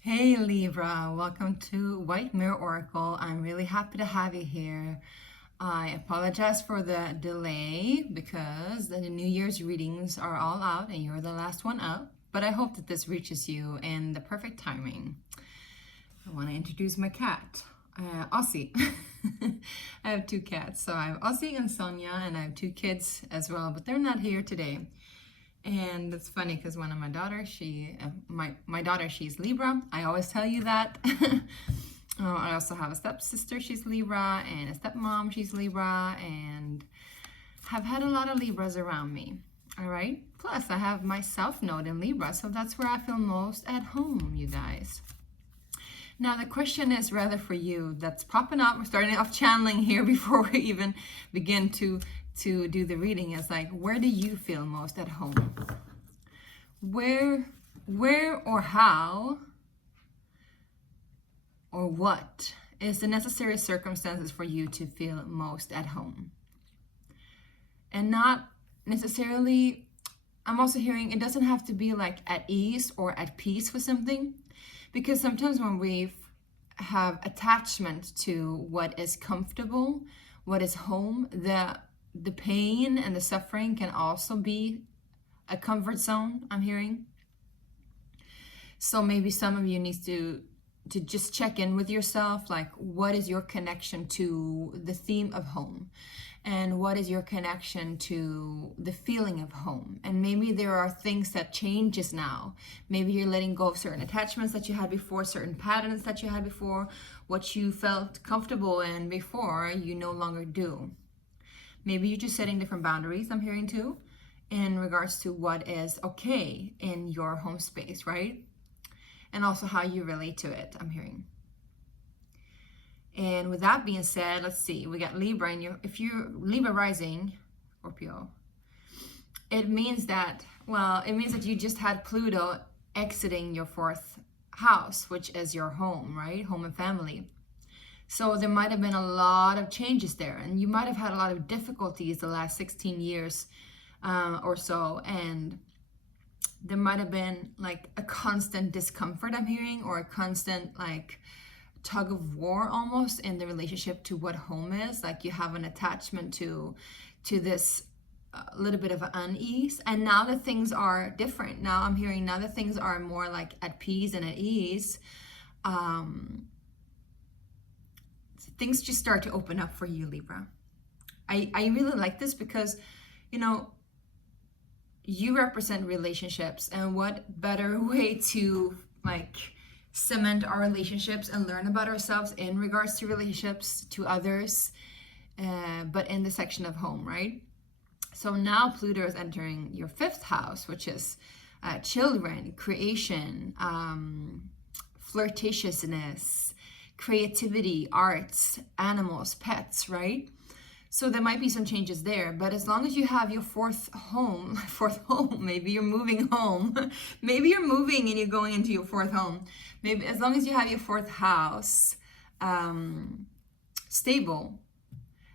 Hey Libra, welcome to White Mirror Oracle. I'm really happy to have you here. I apologize for the delay because the New Year's readings are all out and you're the last one up, but I hope that this reaches you in the perfect timing. I want to introduce my cat, Aussie. I have two cats, so I have Aussie and Sonia, and I have two kids as well, but they're not here today. And it's funny because one of my daughters, my daughter, she's Libra. I always tell you that. I also have a stepsister, she's Libra, and a stepmom, she's Libra, and have had a lot of Libras around me. All right. Plus, I have my South Node in Libra, so that's where I feel most at home, you guys. Now, the question is rather for you that's popping up. We're starting off channeling here before we even begin to do the reading. Is like, where do you feel most at home? Where or how or what is the necessary circumstances for you to feel most at home? And not necessarily, I'm also hearing it doesn't have to be like at ease or at peace with something, because sometimes when we have attachment to what is comfortable, what is home, the pain and the suffering can also be a comfort zone, I'm hearing. So maybe some of you need to just check in with yourself, like what is your connection to the theme of home? And what is your connection to the feeling of home? And maybe there are things that changes now. Maybe you're letting go of certain attachments that you had before, certain patterns that you had before, what you felt comfortable in before, you no longer do. Maybe you're just setting different boundaries, I'm hearing too, in regards to what is okay in your home space, right? And also how you relate to it, I'm hearing. And with that being said, let's see, we got Libra, and if you're Libra rising, Scorpio, it means that, you just had Pluto exiting your fourth house, which is your home, right? Home and family. So there might have been a lot of changes there, and you might have had a lot of difficulties the last 16 years or so, and there might have been like a constant discomfort, I'm hearing, or a constant like tug of war almost in the relationship to what home is. Like you have an attachment to this little bit of unease, and now that things are different, now I'm hearing now that things are more like at peace and at ease, things just start to open up for you, Libra. I really like this because, you know, you represent relationships, and what better way to like cement our relationships and learn about ourselves in regards to relationships to others, but in the section of home, right? So now Pluto is entering your fifth house, which is children, creation, flirtatiousness, creativity, arts, animals, pets, right? So there might be some changes there, but as long as you have your fourth home, maybe you're moving home, maybe you're moving and you're going into your fourth home. Maybe as long as you have your fourth house stable,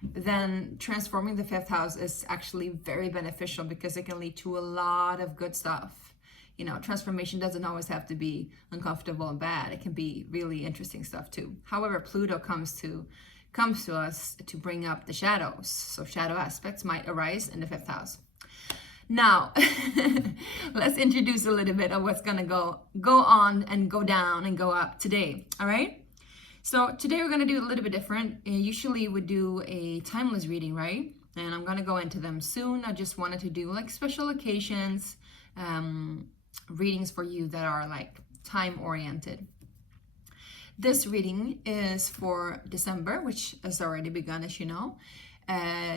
then transforming the fifth house is actually very beneficial because it can lead to a lot of good stuff. You know, transformation doesn't always have to be uncomfortable and bad. It can be really interesting stuff too. However, Pluto comes to us to bring up the shadows. So shadow aspects might arise in the fifth house. Now, let's introduce a little bit of what's gonna go on and go down and go up today, all right? So today we're gonna do a little bit different. Usually we do a timeless reading, right? And I'm gonna go into them soon. I just wanted to do like special occasions, readings for you that are like time-oriented. This reading is for December, which has already begun, as you know,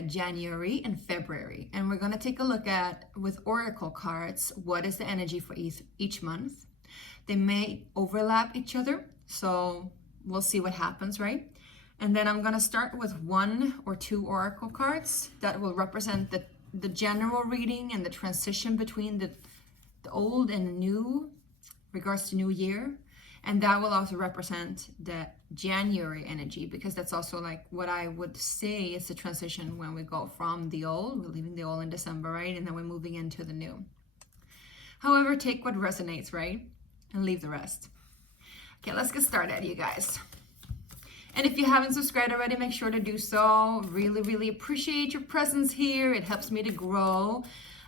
January and February. And we're going to take a look at, with oracle cards, what is the energy for each month. They may overlap each other, so we'll see what happens, right? And then I'm going to start with 1 or 2 oracle cards that will represent the general reading and the transition between the old and the new, regards to new year. And that will also represent the January energy, because that's also like what I would say is the transition when we go from the old, we're leaving the old in December, right? And then we're moving into the new. However, take what resonates, right? And leave the rest. Okay, let's get started, you guys. And if you haven't subscribed already, make sure to do so. Really, really appreciate your presence here. It helps me to grow.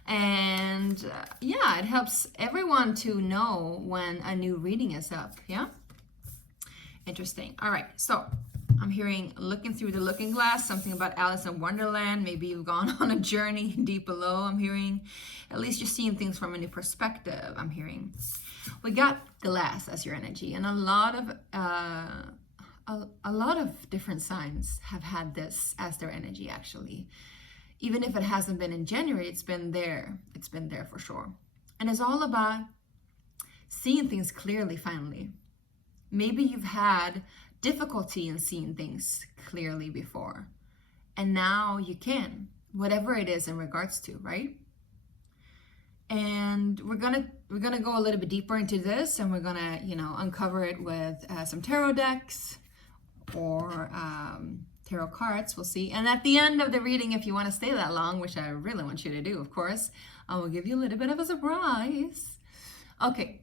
And yeah, it helps everyone to know when a new reading is up. Yeah? Interesting. All right, so I'm hearing looking through the looking glass, something about Alice in Wonderland. Maybe you've gone on a journey deep below. I'm hearing, at least you're seeing things from a new perspective. I'm hearing. We got glass as your energy, and a lot of different signs have had this as their energy, actually. Even if it hasn't been in January, it's been there. It's been there for sure. And it's all about seeing things clearly, finally. Maybe you've had difficulty in seeing things clearly before, and now you can, whatever it is in regards to, right? And we're gonna go a little bit deeper into this, and we're gonna, you know, uncover it with some tarot decks or tarot cards. We'll see. And at the end of the reading, if you want to stay that long, which I really want you to do, of course, I will give you a little bit of a surprise. Okay,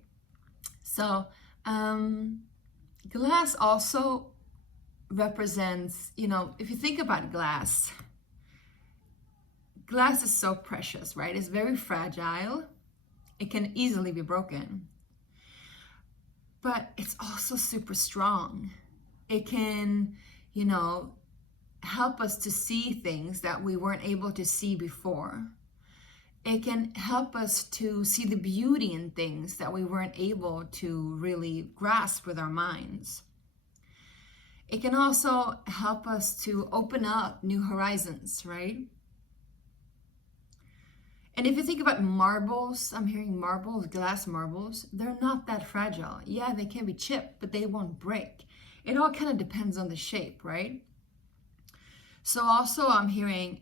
so glass also represents, you know, if you think about glass is so precious, right? It's very fragile. It can easily be broken. But it's also super strong. It can, you know, help us to see things that we weren't able to see before. It can help us to see the beauty in things that we weren't able to really grasp with our minds. It can also help us to open up new horizons, right? And if you think about marbles, I'm hearing marbles, glass marbles, they're not that fragile. Yeah, they can be chipped, but they won't break. It all kind of depends on the shape, right? So also I'm hearing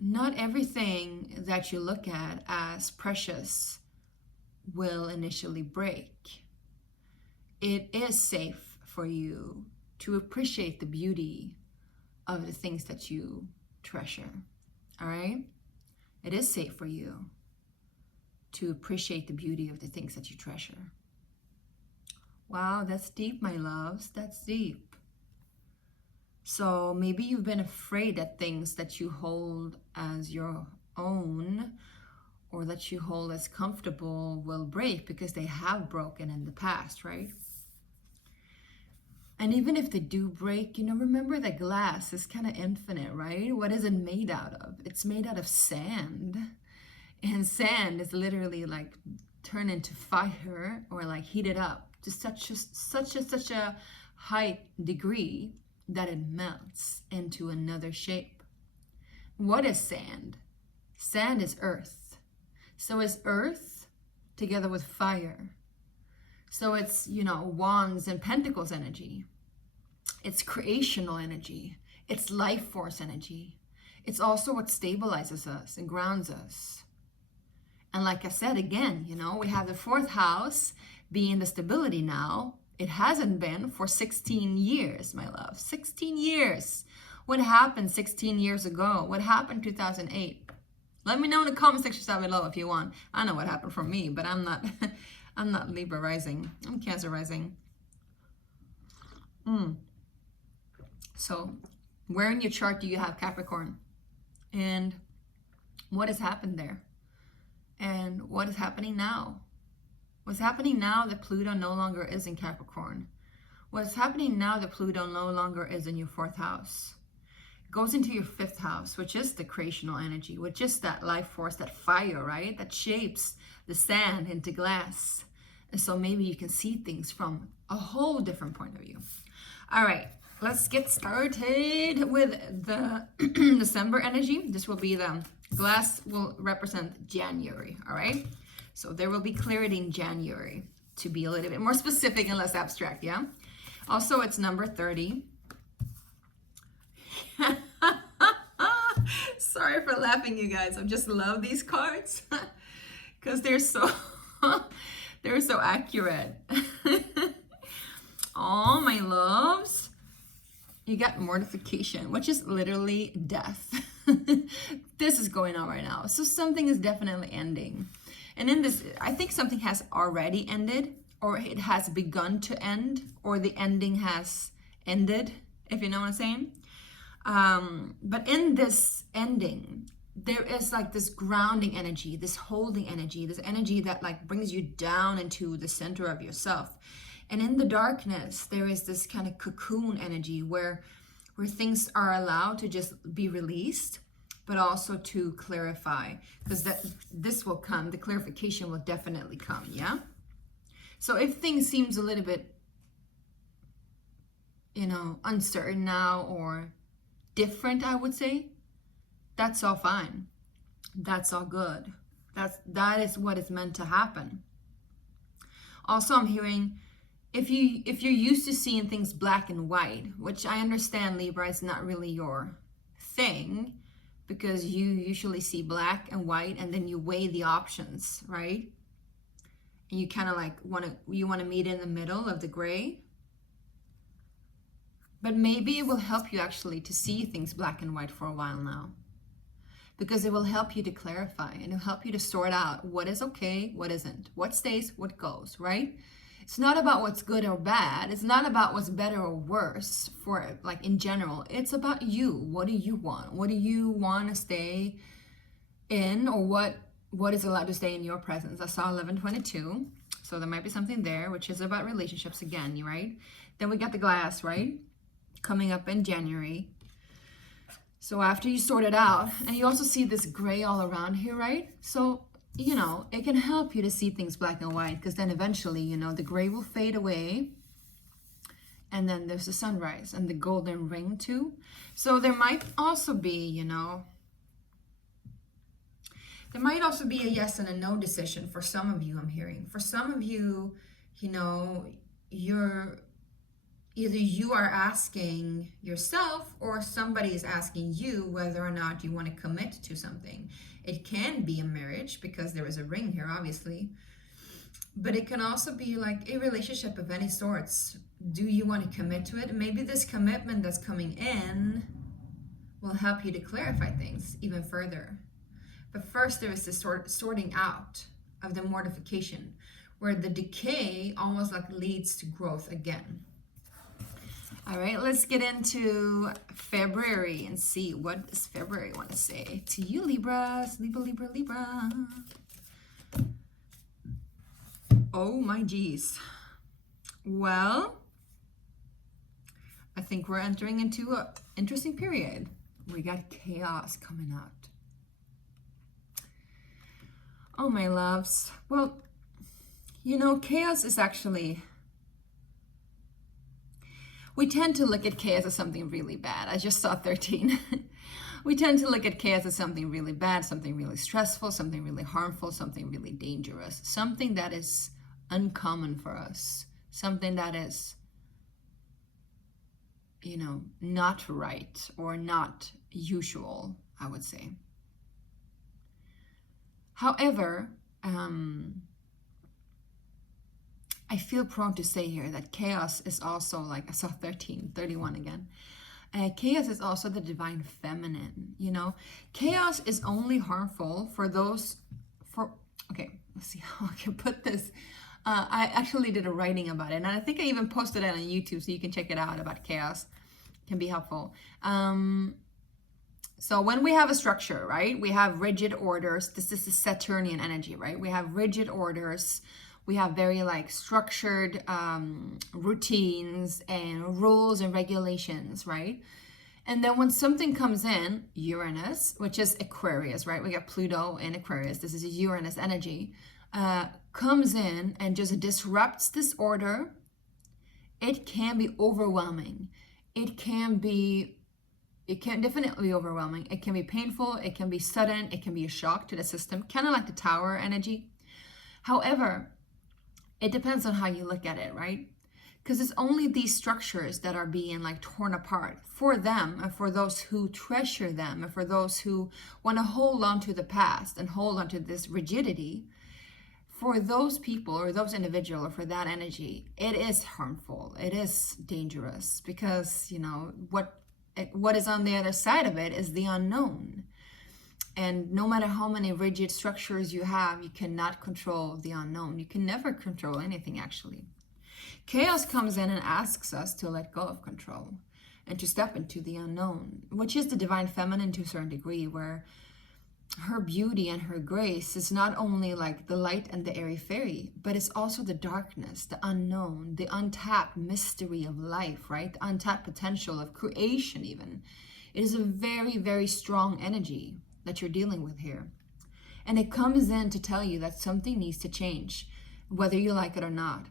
not everything that you look at as precious will initially break. It is safe for you to appreciate the beauty of the things that you treasure, all right? It is safe for you to appreciate the beauty of the things that you treasure. Wow, that's deep, my loves. That's deep. So maybe you've been afraid that things that you hold as your own or that you hold as comfortable will break, because they have broken in the past, right? And even if they do break, you know, remember that glass is kind of infinite, right? What is it made out of? It's made out of sand. And sand is literally like turned into fire or like heated up to such a high degree that it melts into another shape. What is sand? Sand is earth. So is earth together with fire. So it's, you know, wands and pentacles energy. It's creational energy. It's life force energy. It's also what stabilizes us and grounds us. And like I said, again, you know, we have the fourth house being the stability now. It hasn't been for 16 years, my love. 16 years. What happened 16 years ago? What happened 2008? Let me know in the comment section down below if you want. I know what happened for me, but I'm not I'm not Libra rising. I'm Cancer rising. So where in your chart do you have Capricorn? And what has happened there? And what is happening now? What's happening now that Pluto no longer is in Capricorn? What's happening now that Pluto no longer is in your fourth house? It goes into your fifth house, which is the creational energy, which is that life force, that fire, right? That shapes the sand into glass. And so maybe you can see things from a whole different point of view. All right, let's get started with the December energy. This will be the glass will represent January, all right? So there will be clarity in January, to be a little bit more specific and less abstract, yeah? Also, it's number 30. Sorry for laughing, you guys. I just love these cards because they're so accurate. Oh, my loves. You got mortification, which is literally death. This is going on right now. So something is definitely ending. And in this, I think something has already ended, or it has begun to end, or the ending has ended, if you know what I'm saying. But in this ending, there is like this grounding energy, this holding energy, this energy that like brings you down into the center of yourself. And in the darkness, there is this kind of cocoon energy where things are allowed to just be released, but also to clarify, because this will come, the clarification will definitely come, yeah? So if things seems a little bit, you know, uncertain now or different, I would say, that's all fine. That's all good. That is what is meant to happen. Also, I'm hearing, if you're used to seeing things black and white, which I understand, Libra, is not really your thing, because you usually see black and white and then you weigh the options, right? And you kind of like want to meet in the middle of the gray. But maybe it will help you actually to see things black and white for a while now, because it will help you to clarify and it'll help you to sort out what is okay, what isn't, what stays, what goes, right? It's not about what's good or bad. It's not about what's better or worse for like in general. It's about you. What do you want? What do you want to stay in, or what is allowed to stay in your presence? I saw 1122. So there might be something there, which is about relationships again, right? Then we got the glass, right? Coming up in January. So after you sort it out, and you also see this gray all around here, right? So, you know, it can help you to see things black and white, because then eventually, you know, the gray will fade away. And then there's the sunrise and the golden ring too. So there might also be, you know, there might also be a yes and a no decision for some of you, I'm hearing. For some of you, you know, either you are asking yourself or somebody is asking you whether or not you want to commit to something. It can be a marriage, because there is a ring here, obviously. But it can also be like a relationship of any sorts. Do you want to commit to it? And maybe this commitment that's coming in will help you to clarify things even further. But first, there is this sorting out of the mortification, where the decay almost like leads to growth again. All right, let's get into February and see what does February want to say to you, Libras. Libra. Oh my geez. Well, I think we're entering into an interesting period. We got chaos coming out. Oh, my loves. Well, you know, chaos is actually... We tend to look at chaos as something really bad. I just saw 13. We tend to look at chaos as something really bad, something really stressful, something really harmful, something really dangerous, something that is uncommon for us, something that is, you know, not right or not usual, I would say. However, I feel prone to say here that chaos is also, like I saw 31 again. Chaos is also the divine feminine, you know. Chaos is only harmful for those, okay, let's see how I can put this. I actually did a writing about it, and I think I even posted it on YouTube, so you can check it out about chaos. It can be helpful. So when we have a structure, right, we have rigid orders. This is the Saturnian energy, right? We have rigid orders. We have very like structured routines and rules and regulations, right? And then when something comes in, Uranus, which is Aquarius, right? We got Pluto in Aquarius. This is Uranus energy. Comes in and just disrupts this order. It can be overwhelming. It can definitely be overwhelming. It can be painful. It can be sudden. It can be a shock to the system, kind of like the Tower energy. However, it depends on how you look at it, right? Because it's only these structures that are being like torn apart for them, and for those who treasure them, and for those who want to hold on to the past and hold on to this rigidity. For those people or those individuals, or for that energy, it is harmful. It is dangerous, because, you know, what is on the other side of it is the unknown. And no matter how many rigid structures you have, you cannot control the unknown. You can never control anything, actually. Chaos comes in and asks us to let go of control and to step into the unknown, which is the divine feminine to a certain degree, where her beauty and her grace is not only like the light and the airy fairy, but it's also the darkness, the unknown, the untapped mystery of life, right? The untapped potential of creation even. It is a very, very strong energy that you're dealing with here. And it comes in to tell you that something needs to change, whether you like it or not.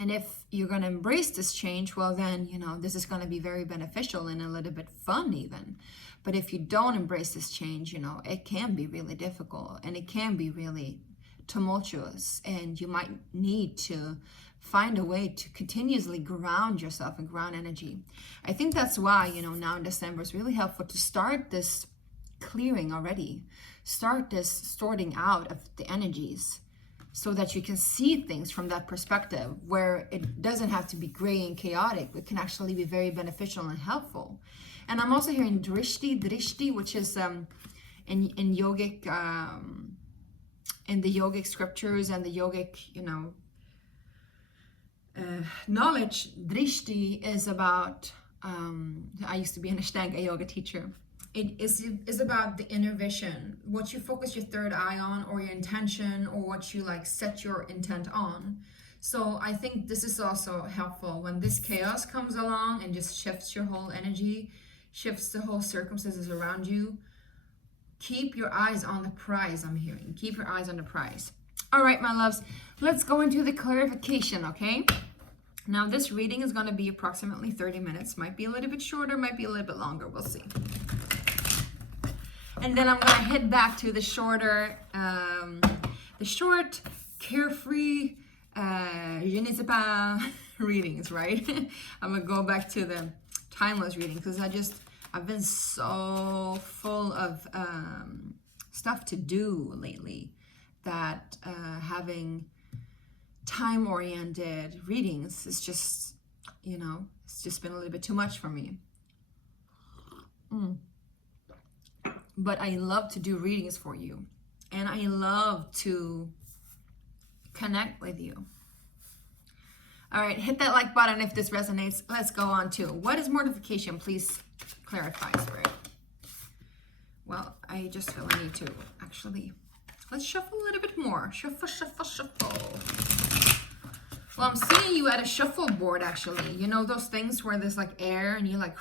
And if you're going to embrace this change, well then, you know, this is going to be very beneficial and a little bit fun even. But if you don't embrace this change, you know, it can be really difficult and it can be really tumultuous. And you might need to find a way to continuously ground yourself and ground energy. I think that's why, you know, now in December is really helpful to start this clearing already. Start this sorting out of the energies so that you can see things from that perspective where it doesn't have to be gray and chaotic, but can actually be very beneficial and helpful. And I'm also hearing drishti, which is in yogic, in the yogic scriptures and the yogic, you know, knowledge. Drishti is about, I used to be an Ashtanga yoga teacher. It is about the inner vision, what you focus your third eye on, or your intention, or what you like set your intent on. So I think this is also helpful when this chaos comes along and just shifts your whole energy, shifts the whole circumstances around you. Keep your eyes on the prize, I'm hearing. Keep your eyes on the prize. All right, my loves, let's go into the clarification, okay? Now this reading is going to be approximately 30 minutes. Might be a little bit shorter, might be a little bit longer. We'll see. And then I'm going to head back to the shorter, the short, carefree, je ne sais pas readings, right? I'm going to go back to the timeless readings because I've been so full of stuff to do lately that having time-oriented readings is just, you know, it's just been a little bit too much for me. But I love to do readings for you. And I love to connect with you. All right, hit that like button if this resonates. Let's go on to, what is mortification? Please clarify, Spirit. Well, I just feel I need to actually, let's shuffle a little bit more. Shuffle, shuffle, shuffle. Well, I'm seeing you at a shuffleboard, actually. You know those things where there's like air and you're like,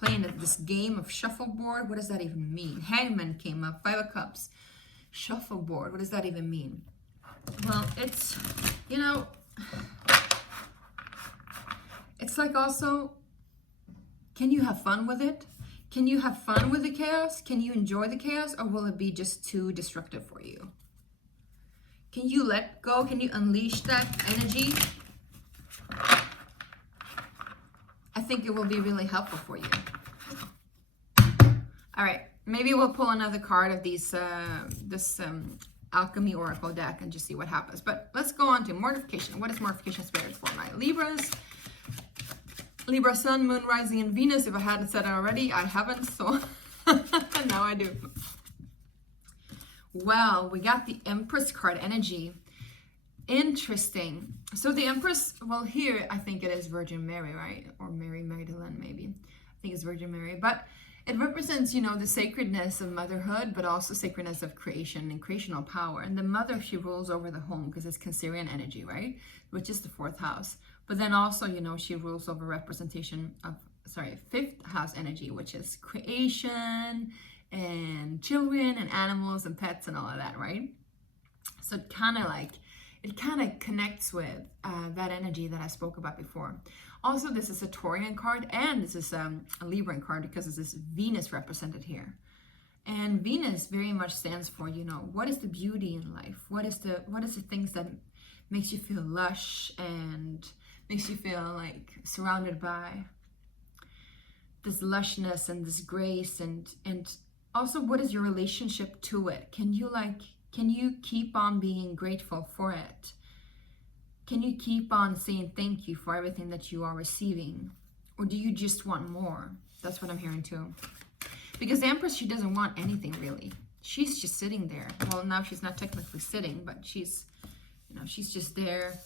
playing this game of shuffleboard. What does that even mean? Hangman came up, 5 of Cups. Shuffleboard, what does that even mean? Well, it's, you know, it's like also, can you have fun with it? Can you have fun with the chaos? Can you enjoy the chaos? Or will it be just too destructive for you? Can you let go? Can you unleash that energy? I think it will be really helpful for you. All right, maybe we'll pull another card of these this Alchemy Oracle deck and just see what happens. But let's go on to mortification. What is mortification, Spirit, for my Libras? Libra Sun, Moon, Rising, and Venus. If I hadn't said it already, I haven't, so now I do. Well, we got the Empress card energy. Interesting. So the Empress, well, here I think it is Virgin Mary, right? Or Mary Magdalene, maybe. I think it's Virgin Mary. But it represents, you know, the sacredness of motherhood, but also sacredness of creation and creational power. And the mother, she rules over the home because it's Cancerian energy, right? Which is the 4th house. But then also, you know, she rules over representation of, 5th house energy, which is creation and children and animals and pets and all of that, right? So it kind of connects with that energy that I spoke about before. Also, this is a Taurian card, and this is a Libran card because this is Venus represented here. And Venus very much stands for, you know, what is the beauty in life? What is the things that makes you feel lush and makes you feel like surrounded by this lushness and this grace, and also what is your relationship to it? Can you keep on being grateful for it? Can you keep on saying thank you for everything that you are receiving? Or do you just want more? That's what I'm hearing too. Because the Empress, she doesn't want anything really. She's just sitting there. Well, now she's not technically sitting, but she's, you know, she's just there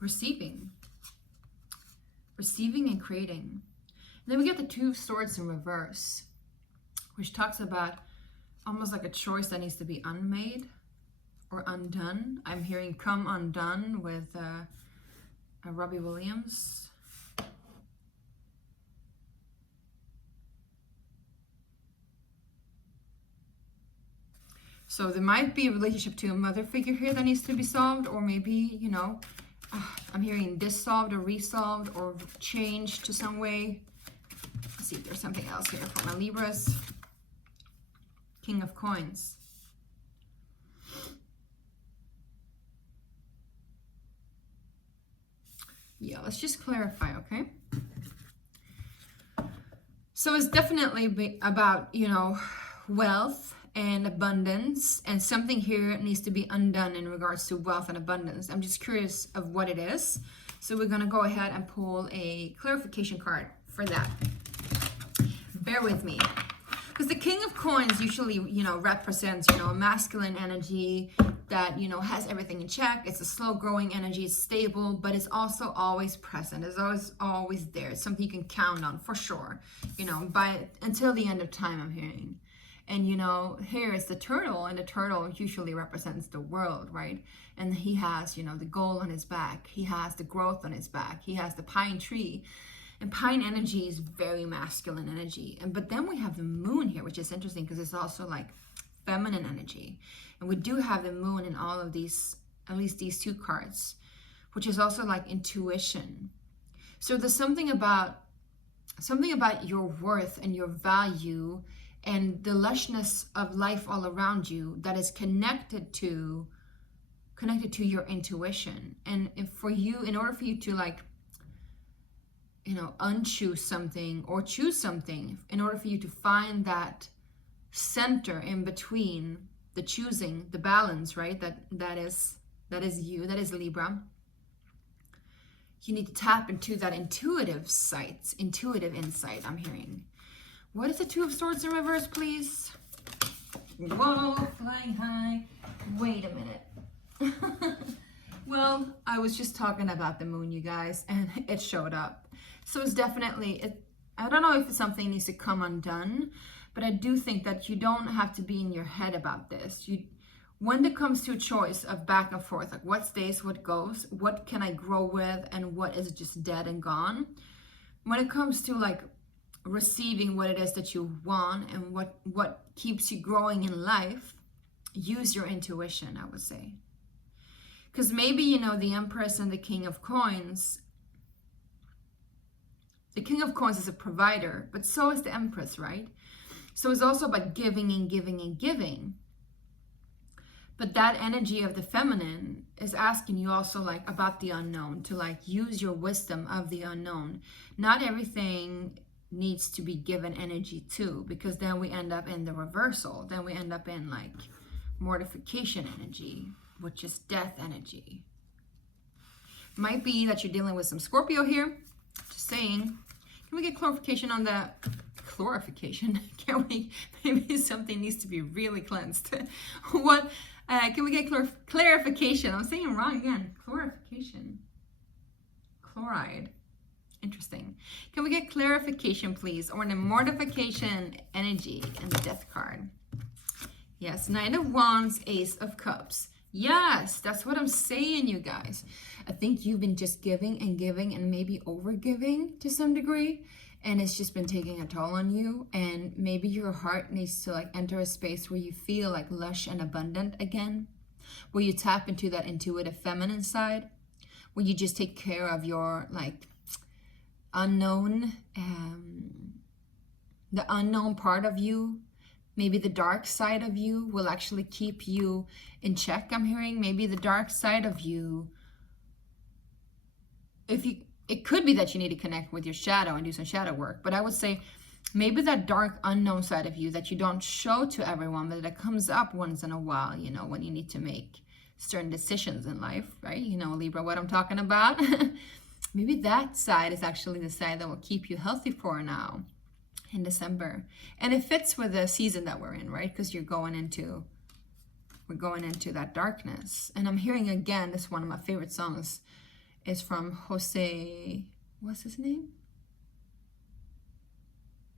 receiving. Receiving and creating. And then we get the Two of Swords in reverse, which talks about almost like a choice that needs to be unmade or undone. I'm hearing Come Undone with Robbie Williams. So there might be a relationship to a mother figure here that needs to be solved, or maybe, you know, I'm hearing dissolved or resolved or changed to some way. Let's see if there's something else here for my Libras. King of Coins. Yeah, let's just clarify, okay? So it's definitely about, you know, wealth and abundance, and something here needs to be undone in regards to wealth and abundance. I'm just curious of what it is. So we're going to go ahead and pull a clarification card for that. Bear with me. Because the King of Coins usually, you know, represents, you know, a masculine energy that, you know, has everything in check. It's a slow growing energy. It's stable, but it's also always present. It's always there. It's something you can count on for sure, you know, until the end of time, I'm hearing. And, you know, here is the turtle, and the turtle usually represents the world, right? And he has, you know, the gold on his back. He has the growth on his back. He has the pine tree. And pine energy is very masculine energy. But then we have the moon here, which is interesting because it's also like feminine energy. And we do have the moon in all of these, at least these two cards, which is also like intuition. So there's something about your worth and your value and the lushness of life all around you that is connected to your intuition. And if for you, in order for you to like, you know, unchoose something or choose something, in order for you to find that center in between the choosing, the balance, right? That is you, that is Libra. You need to tap into that intuitive insight, I'm hearing. What is the Two of Swords in reverse, please? Whoa, flying high. Wait a minute. Well, I was just talking about the moon, you guys, and it showed up. So it's definitely, I don't know if it's something that needs to come undone, but I do think that you don't have to be in your head about this. When it comes to a choice of back and forth, like what stays, what goes, what can I grow with, and what is just dead and gone. When it comes to like receiving what it is that you want and what keeps you growing in life, use your intuition, I would say. Because maybe, you know, the Empress and the King of Coins, the King of Coins is a provider, but so is the Empress, right? So it's also about giving and giving and giving. But that energy of the feminine is asking you also like about the unknown, to like use your wisdom of the unknown. Not everything needs to be given energy to, because then we end up in the reversal. Then we end up in like mortification energy, which is death energy. Might be that you're dealing with some Scorpio here. Just saying. Can we get clarification on the clarification? Can we? Maybe something needs to be really cleansed. What? Can we get clarification? I'm saying it wrong again. Clarification. Chloride. Interesting. Can we get clarification, please, on the mortification energy and the death card? Yes, Knight of Wands, Ace of Cups. Yes, that's what I'm saying, you guys. I think you've been just giving and giving and maybe over giving to some degree, and it's just been taking a toll on you. And maybe your heart needs to like enter a space where you feel like lush and abundant again, where you tap into that intuitive feminine side, where you just take care of your like unknown, the unknown part of you. Maybe the dark side of you will actually keep you in check, I'm hearing. Maybe the dark side of you, it could be that you need to connect with your shadow and do some shadow work. But I would say maybe that dark unknown side of you that you don't show to everyone, but that comes up once in a while, you know, when you need to make certain decisions in life, right? You know, Libra, what I'm talking about. Maybe that side is actually the side that will keep you healthy for now. in December. And it fits with the season that we're in, right? Because we're going into that darkness. And I'm hearing again, this one of my favorite songs is from Jose, what's his name?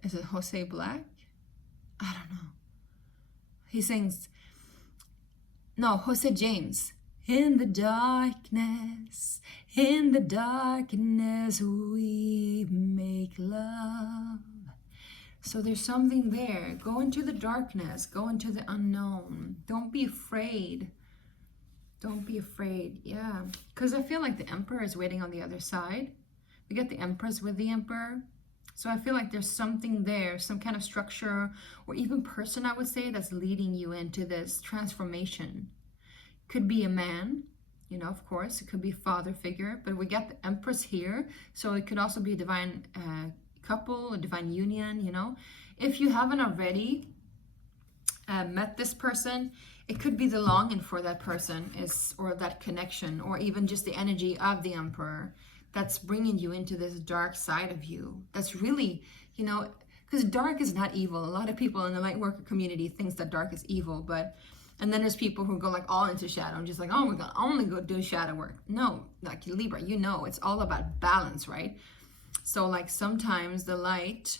Is it Jose Black? I don't know. He sings, no, Jose James. In the darkness we make love. So there's something there. Go into the darkness, go into the unknown. Don't be afraid. Don't be afraid, yeah. Because I feel like the Emperor is waiting on the other side. We get the Empress with the Emperor. So I feel like there's something there, some kind of structure or even person, I would say, that's leading you into this transformation. Could be a man, you know, of course. It could be a father figure, but we get the Empress here. So it could also be a divine couple, a divine union, you know. If you haven't already met this person, it could be the longing for that person or that connection, or even just the energy of the Emperor that's bringing you into this dark side of you. That's really, you know, because dark is not evil. A lot of people in the light worker community thinks that dark is evil, and then there's people who go like all into shadow and just like, oh my God, I only go do shadow work. No, like Libra, you know, it's all about balance, right? So like sometimes the light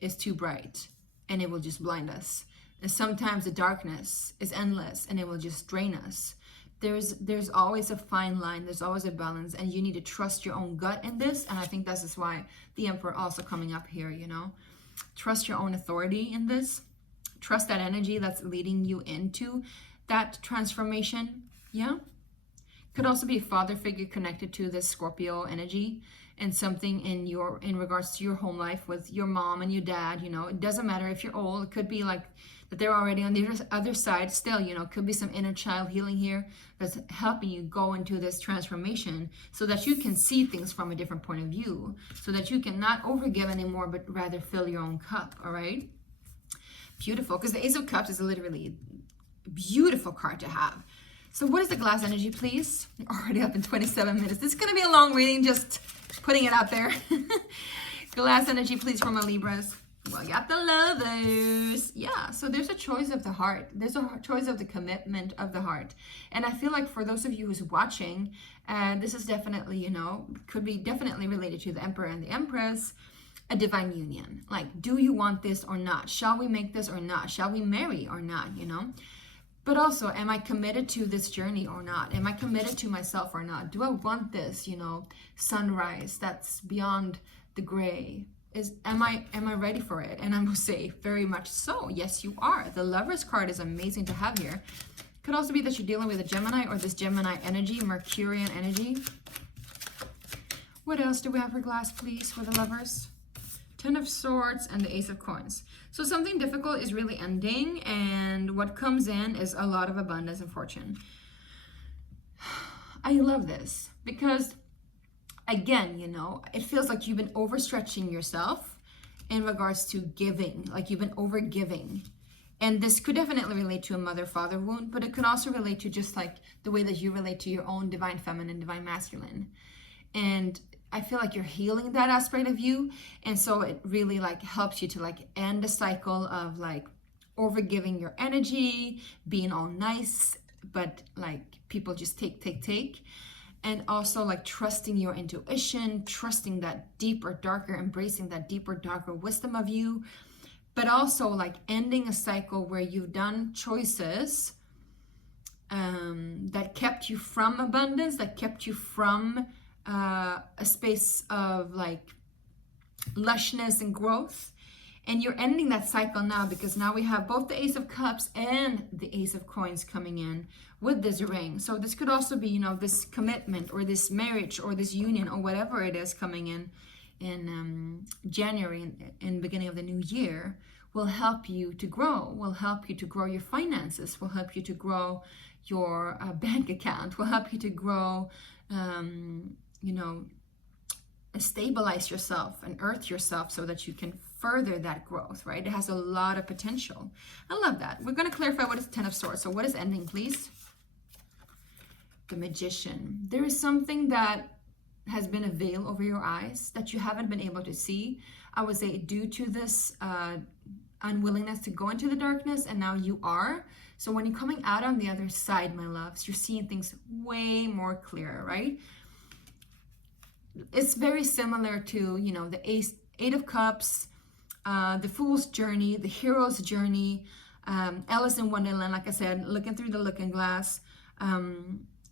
is too bright and it will just blind us. And sometimes the darkness is endless and it will just drain us. There's always a fine line, there's always a balance, and you need to trust your own gut in this. And I think this is why the Emperor also coming up here, you know. Trust your own authority in this. Trust that energy that's leading you into that transformation, yeah. Could also be a father figure connected to this Scorpio energy, and something in regards to your home life with your mom and your dad, you know. It doesn't matter if you're old. It could be like that they're already on the other side still, you know. Could be some inner child healing here that's helping you go into this transformation so that you can see things from a different point of view, so that you can not overgive anymore, but rather fill your own cup, all right? Beautiful, because the Ace of Cups is literally a beautiful card to have. So what is the glass energy, please? We're already up in 27 minutes. This is going to be a long reading, just putting it out there. Glass energy, please, from my Libras. Well, you got the Lovers. Yeah, so there's a choice of the heart. There's a choice of the commitment of the heart. And I feel like for those of you who's watching, this is definitely, you know, could be definitely related to the Emperor and the Empress. A divine union. Like, do you want this or not? Shall we make this or not? Shall we marry or not, you know? But also, am I committed to this journey or not? Am I committed to myself or not? Do I want this, you know, sunrise that's beyond the gray? Am I ready for it? And I will say very much so. Yes, you are. The Lovers card is amazing to have here. Could also be that you're dealing with a Gemini or this Gemini energy, Mercurian energy. What else do we have for glass, please, for the Lovers? Ten of Swords and the Ace of Coins. So something difficult is really ending, and what comes in is a lot of abundance and fortune. I love this because, again, you know, it feels like you've been overstretching yourself in regards to giving, like you've been over-giving. And this could definitely relate to a mother-father wound, but it could also relate to just like the way that you relate to your own divine feminine, divine masculine. And I feel like you're healing that aspect of you. And so it really like helps you to like end the cycle of like overgiving your energy, being all nice, but like people just take. And also like trusting your intuition, trusting that deeper, darker, embracing that deeper, darker wisdom of you. But also like ending a cycle where you've done choices that kept you from abundance, that kept you from a space of like lushness and growth, and you're ending that cycle now because now we have both the Ace of Cups and the Ace of Coins coming in with this ring. So this could also be, you know, this commitment or this marriage or this union or whatever it is coming in January, in beginning of the new year, will help you to grow, will help you to grow your finances, will help you to grow your bank account, will help you to grow you know, stabilize yourself and earth yourself so that you can further that growth, right? It has a lot of potential. I love that. We're going to clarify what is Ten of Swords. So what is ending, please? The Magician. There is something that has been a veil over your eyes that you haven't been able to see. I would say due to this unwillingness to go into the darkness, and now you are. So when you're coming out on the other side, my loves, you're seeing things way more clear, right? It's very similar to, you know, the Eight of Cups, the Fool's Journey, the Hero's Journey, Alice in Wonderland, like I said, looking through the looking glass.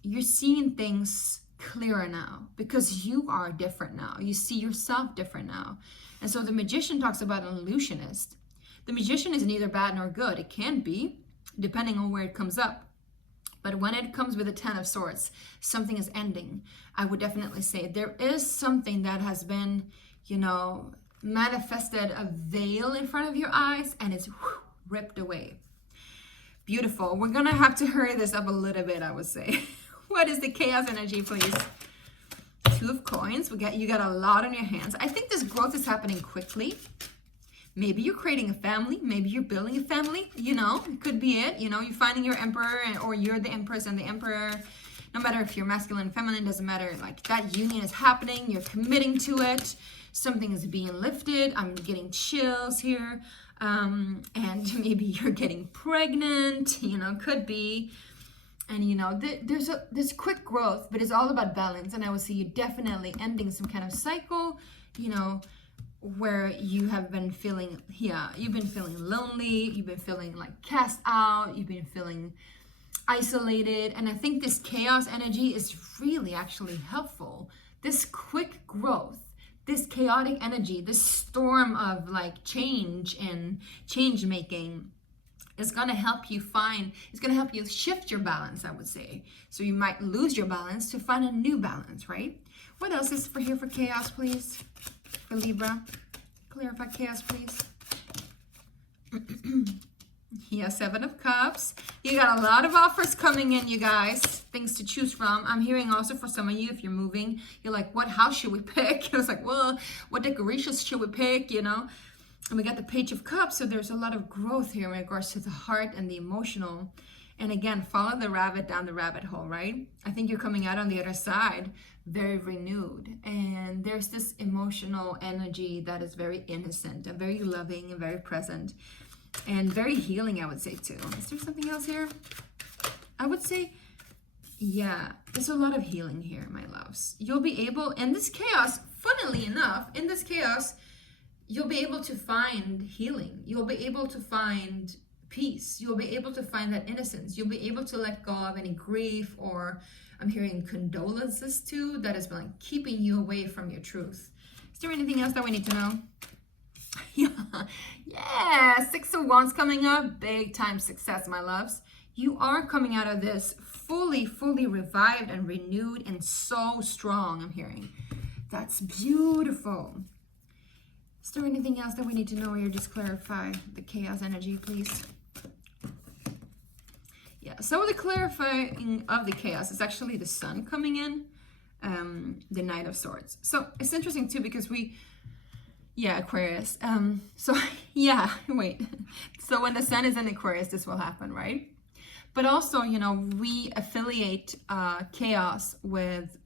You're seeing things clearer now because you are different now. You see yourself different now. And so the Magician talks about an illusionist. The Magician is neither bad nor good. It can be, depending on where it comes up. But when it comes with a 10 of Swords, something is ending. I would definitely say there is something that has been, you know, manifested, a veil in front of your eyes, and it's ripped away. Beautiful. We're gonna have to hurry this up a little bit, I would say. What is the chaos energy, please? Two of Coins. You got a lot on your hands. I think this growth is happening quickly. Maybe you're creating a family. Maybe you're building a family. You know, it could be it. You know, you're finding your emperor, or you're the empress and the emperor. No matter if you're masculine, feminine, doesn't matter. Like, that union is happening. You're committing to it. Something is being lifted. I'm getting chills here. And maybe you're getting pregnant. You know, could be. And, you know, there's quick growth, but it's all about balance. And I would see you definitely ending some kind of cycle, you know, where you have been feeling, you've been feeling lonely, you've been feeling like cast out, you've been feeling isolated. And I think this chaos energy is really actually helpful. This quick growth, this chaotic energy, this storm of like change and change making is going to help you it's going to help you shift your balance, I would say. So you might lose your balance to find a new balance, right? What else is for chaos, please? For Libra, clarify chaos, please. Yeah, 7 of Cups. You got a lot of offers coming in, you guys. Things to choose from. I'm hearing also for some of you, if you're moving, you're like, what house should we pick? I was like, well, what decorations should we pick, you know? And we got the Page of Cups, so there's a lot of growth here in regards to the heart and the emotional. And again, follow the rabbit down the rabbit hole, right? I think you're coming out on the other side very renewed. And there's this emotional energy that is very innocent and very loving and very present and very healing, I would say too. Is there something else here? I would say, yeah, there's a lot of healing here, my loves. You'll be able, in this chaos, funnily enough, in this chaos, you'll be able to find healing. You'll be able to find peace. You'll be able to find that innocence. You'll be able to let go of any grief, or I'm hearing condolences too, that has been like keeping you away from your truth. Is there anything else that we need to know? Yeah, 6 of Wands coming up. Big time success, my loves. You are coming out of this fully revived and renewed and so strong, I'm hearing. That's beautiful. Is there anything else that we need to know here? Just clarify the chaos energy, please. Yeah, so the clarifying of the chaos is actually the Sun coming in, the Knight of Swords. So it's interesting too, because Aquarius. So when the Sun is in Aquarius, this will happen, right? But also, you know, we affiliate chaos with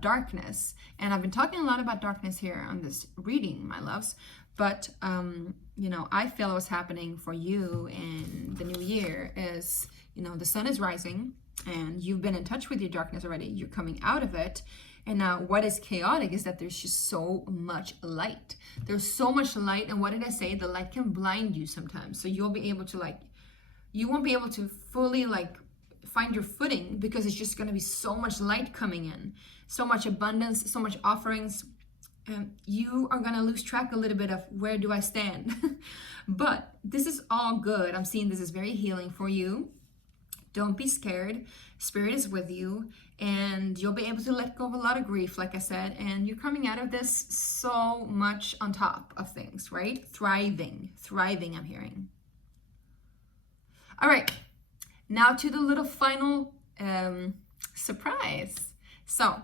darkness. And I've been talking a lot about darkness here on this reading, my loves. But, you know, I feel what's happening for you in the new year is, you know, the Sun is rising and you've been in touch with your darkness already. You're coming out of it. And now what is chaotic is that there's just so much light. There's so much light. And what did I say? The light can blind you sometimes. So you'll be able to you won't be able to fully find your footing, because it's just going to be so much light coming in, so much abundance, so much offerings. You are going to lose track a little bit of where do I stand. But this is all good. I'm seeing this is very healing for you. Don't be scared. Spirit is with you, and you'll be able to let go of a lot of grief, like I said, and you're coming out of this so much on top of things, right? Thriving, I'm hearing. All right, now to the little final surprise. So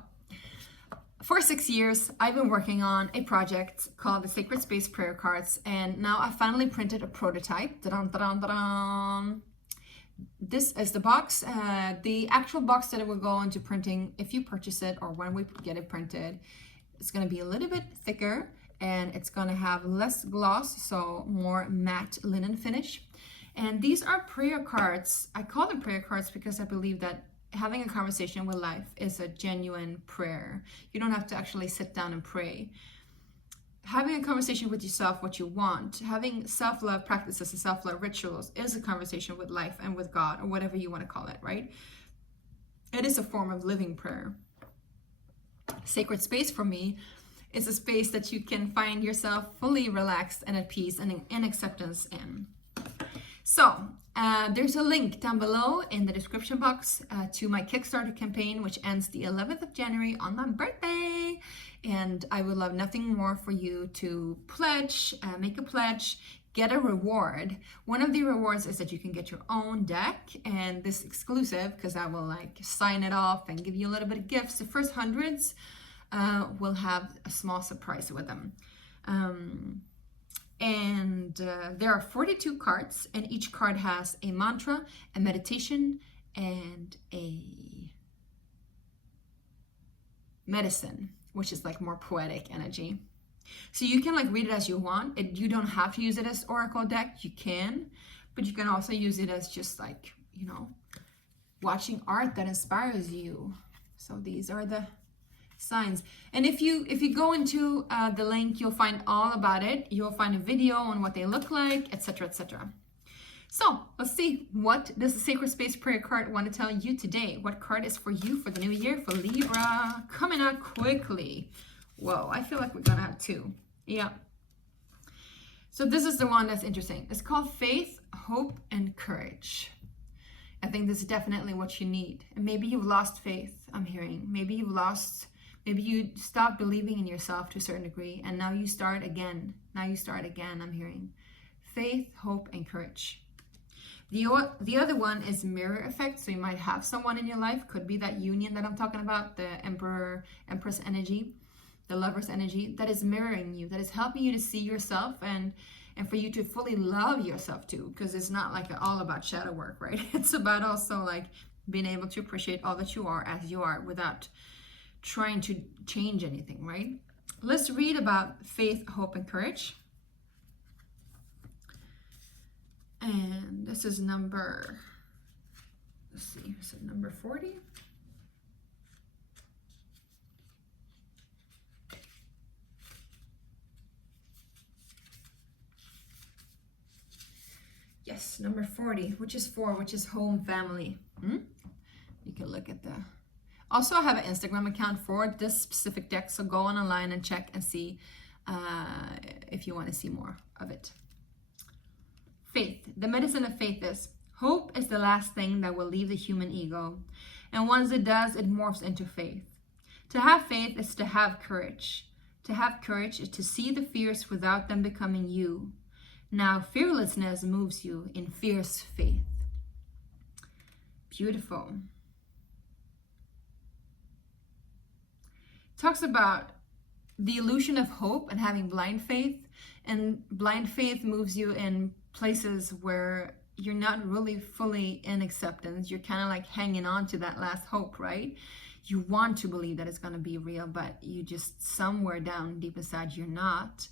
for 6 years, I've been working on a project called the Sacred Space Prayer Cards, and now I finally printed a prototype. Da-dun, da-dun, da-dun. this is the box. The actual box that it will go into printing, if you purchase it or when we get it printed, it's going to be a little bit thicker and it's going to have less gloss, so more matte linen finish. And these are prayer cards. I call them prayer cards because I believe that having a conversation with life is a genuine prayer. You don't have to actually sit down and pray. Having a conversation with yourself, what you want, having self-love practices and self-love rituals is a conversation with life and with God, or whatever you want to call it, right? It is a form of living prayer. Sacred space for me is a space that you can find yourself fully relaxed and at peace and in acceptance in. So there's a link down below in the description box to my Kickstarter campaign, which ends the 11th of January on my birthday. And I would love nothing more for you to pledge, make a pledge, get a reward. One of the rewards is that you can get your own deck, and this exclusive, because I will like sign it off and give you a little bit of gifts. The first hundreds will have a small surprise with them. There are 42 cards, and each card has a mantra, a meditation, and a medicine, which is like more poetic energy. So you can like read it as you want. You don't have to use it as oracle deck. You can, but you can also use it as just like, you know, watching art that inspires you. So these are the signs. And if you go into the link, you'll find all about it. You'll find a video on what they look like, etc., etc. So let's see, what does the Sacred Space Prayer card want to tell you today? What card is for you for the new year for Libra? Coming out quickly. Whoa, I feel like we're gonna have two. Yeah. So this is the one that's interesting. It's called Faith, Hope, and Courage. I think this is definitely what you need. And maybe you've lost faith, I'm hearing. Maybe you stopped believing in yourself to a certain degree, and now you start again. I'm hearing. Faith, hope, and courage. The other one is mirror effect. So you might have someone in your life, could be that union that I'm talking about, the Emperor, Empress energy, the Lover's energy, that is mirroring you, that is helping you to see yourself and for you to fully love yourself too, because it's not like all about shadow work, right? It's about also like being able to appreciate all that you are as you are without trying to change anything, right? Let's read about faith, hope, and courage. And this is number, let's see, is it number 40? Yes, number 40, which is 4, which is home, family. You can look at the... Also, I have an Instagram account for this specific deck, so go on online and check and see if you want to see more of it. Faith. The medicine of faith is, hope is the last thing that will leave the human ego. And once it does, it morphs into faith. To have faith is to have courage. To have courage is to see the fears without them becoming you. Now, fearlessness moves you in fierce faith. Beautiful. Talks about the illusion of hope and having blind faith. And blind faith moves you in places where you're not really fully in acceptance. You're kind of like hanging on to that last hope, right? You want to believe that it's going to be real, but you just somewhere down deep inside, you're not.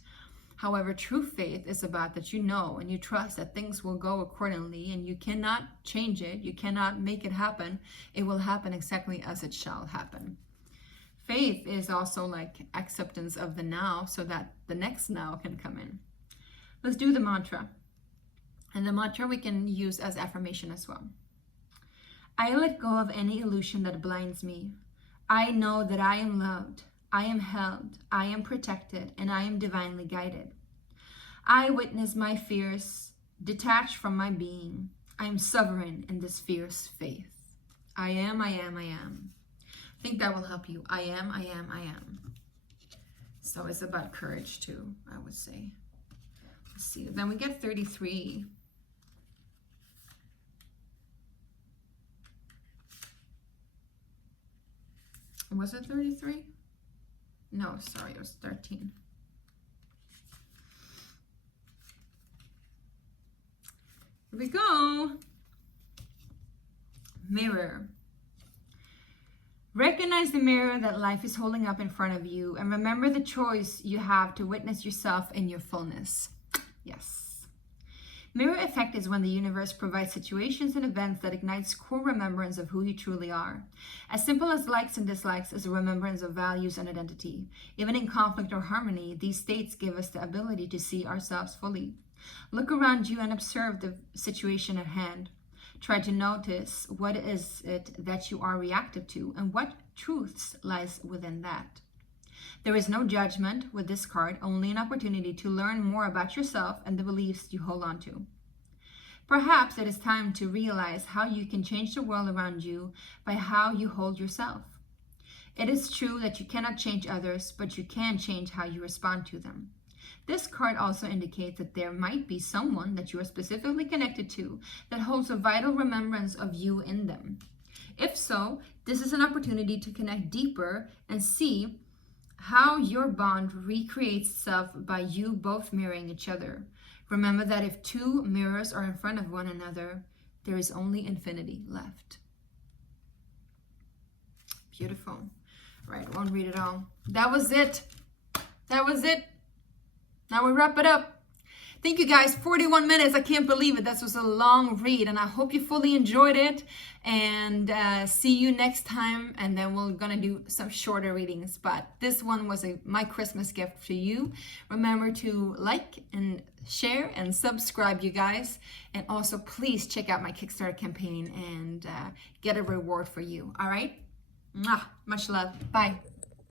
However, true faith is about that you know and you trust that things will go accordingly, and you cannot change it. You cannot make it happen. It will happen exactly as it shall happen. Faith is also like acceptance of the now so that the next now can come in. Let's do the mantra. And the mantra we can use as affirmation as well. I let go of any illusion that blinds me. I know that I am loved, I am held, I am protected, and I am divinely guided. I witness my fears detached from my being. I am sovereign in this fierce faith. I am, I am, I am. I think that will help you. I am, I am, I am. So it's about courage too, I would say. Let's see. Then we get 33. Was it 33? No, sorry, it was 13. Here we go. mirror. Recognize the mirror that life is holding up in front of you, and remember the choice you have to witness yourself in your fullness. Yes. Mirror effect is when the universe provides situations and events that ignites core remembrance of who you truly are. As simple as likes and dislikes is a remembrance of values and identity. Even in conflict or harmony, these states give us the ability to see ourselves fully. Look around you and observe the situation at hand. Try to notice what is it that you are reactive to and what truths lies within that. There is no judgment with this card, only an opportunity to learn more about yourself and the beliefs you hold on to. Perhaps it is time to realize how you can change the world around you by how you hold yourself. It is true that you cannot change others, but you can change how you respond to them. This card also indicates that there might be someone that you are specifically connected to that holds a vital remembrance of you in them. If so, this is an opportunity to connect deeper and see how your bond recreates itself by you both mirroring each other. Remember that if two mirrors are in front of one another, there is only infinity left. Beautiful. Right, I won't read it all. That was it. That was it. Now we wrap it up. Thank you guys, 41 minutes. I can't believe it. This was a long read and I hope you fully enjoyed it. And see you next time. And then we're gonna do some shorter readings. But this one was my Christmas gift for you. Remember to like and share and subscribe, you guys. And also please check out my Kickstarter campaign and get a reward for you. All right? Much love. Bye.